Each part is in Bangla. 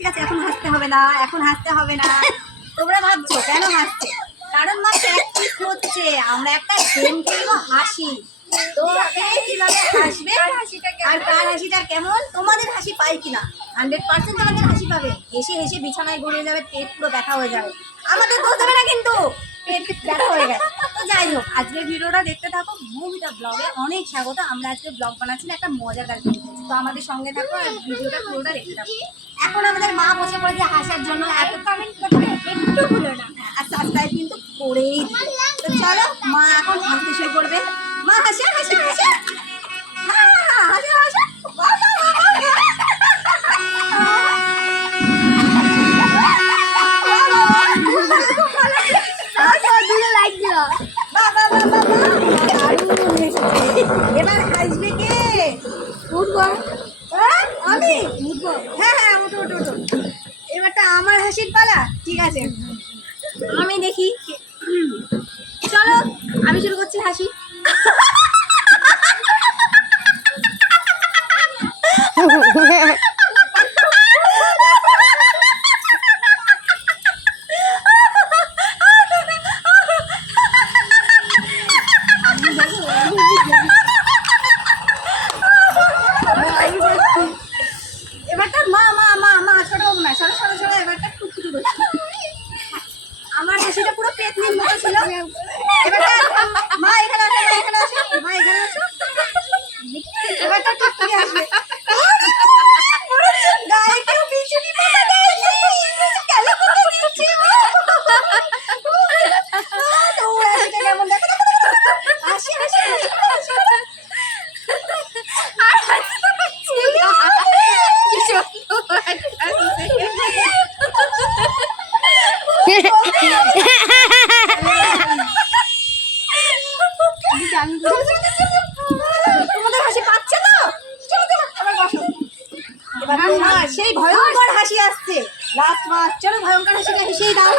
ঠিক আছে এখন হাসতে হবে না এখন হাসতে হবে না। তোমরা ভাবছ কেন হাসছে? কারণ মা প্র্যাকটিস হচ্ছে আমরা একটা গেম খেলব হাসি। তো কীভাবে হাসবে আর কার হাসিটা কেমন? তোমাদের হাসি পাই কিনা? হান্ড্রেড পার্সেন্ট তোমাদের হাসি পাবে। হেসে হেসে বিছানায় গড়িয়ে যাবে পেট পুরো ব্যথা হয়ে যাবে। আমাদের দোষ দেবে না কিন্তু পেট ব্যথা হয়ে গেছে। যাই হোক, আজকের ভিডিওটা দেখতে থাকো মুভিটা ব্লগে অনেক স্বাগত। আমরা আজকে ব্লগ বানাচ্ছি, একটা মজাদার তো আমাদের সঙ্গে থাকো ভিডিওটা পুরোটা দেখতে থাকো। এখন আমাদের মা বসে পড়েছে হাসার জন্য। এত কমেন্ট করতে একটু ভুলো না। আর সাবস্ক্রাইব কিন্তু করেই এবার হাসবে কে? উঠবো। হ্যাঁ আমি? উঠবো। হ্যাঁ হ্যাঁ ওঠো ওঠো ওঠো এবারটা আমার হাসির পালা? ঠিক আছে। আমি দেখি। চলো, আমি শুরু করছি হাসি। ছিল মা এখানে আসো মা এখানে আসো মা এখানে আসো এবারটা টুকটুকি আসবে গায়ে কেউ বিছুনি পাতা দেয়নি কেন করে দিচ্ছি তো ওর হাসিটা কেমন দেখো দেখো, দেখো। হাসি হাসি হাসি হাসি তোমাদের হাসি পাচ্ছে তো চলো চলো আবার বসো তোমার সেই ভয়ঙ্কর হাসি আসছে। লাস্ট মাস চলো ভয়ঙ্কর হাসিটা হেসেই দাও।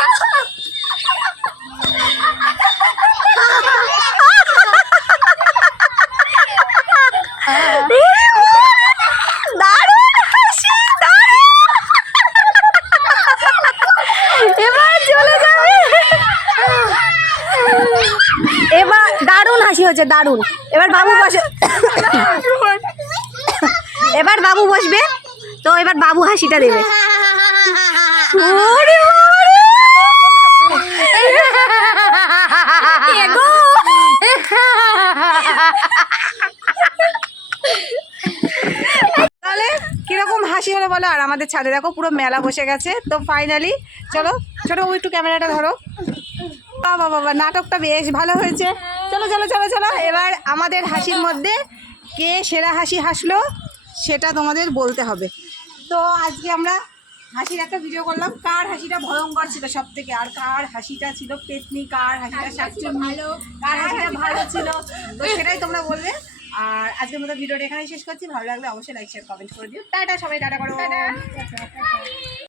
এবার এবার দারুণ হাসি হচ্ছে দারুণ। এবার বাবু বসে এবার বাবু বসবে। তো এবার বাবু হাসিটা দেবে। হাসি হলো বলো, আর আমাদের ছাদে দেখো পুরো মেলা বসে গেছে। তো ফাইনালি চলো বাবু একটু ক্যামেরাটা ধরো। বাবা বাবা, নাটকটা বেশ ভালো হয়েছে। চলো চলো চলো চলো, এবার আমাদের হাসির মধ্যে কে সেরা হাসি হাসলো সেটা তোমাদের বলতে হবে। তো আজকে আমরা হাসির একটা ভিডিও করলাম। কার হাসিটা ভয়ঙ্কর ছিল সব থেকে আর কার হাসিটা ছিল পেতনি? কার হাসিটা ভালো? কার হাসিটা ভালো ছিল? তো সেটাই তোমরা বলবে। আর আজকে মতো ভিডিওটা এখানেই শেষ করছি। ভালো লাগলে অবশ্যই লাইক শেয়ার কমেন্ট করে দিও। টাটা সবাই টাটা করো।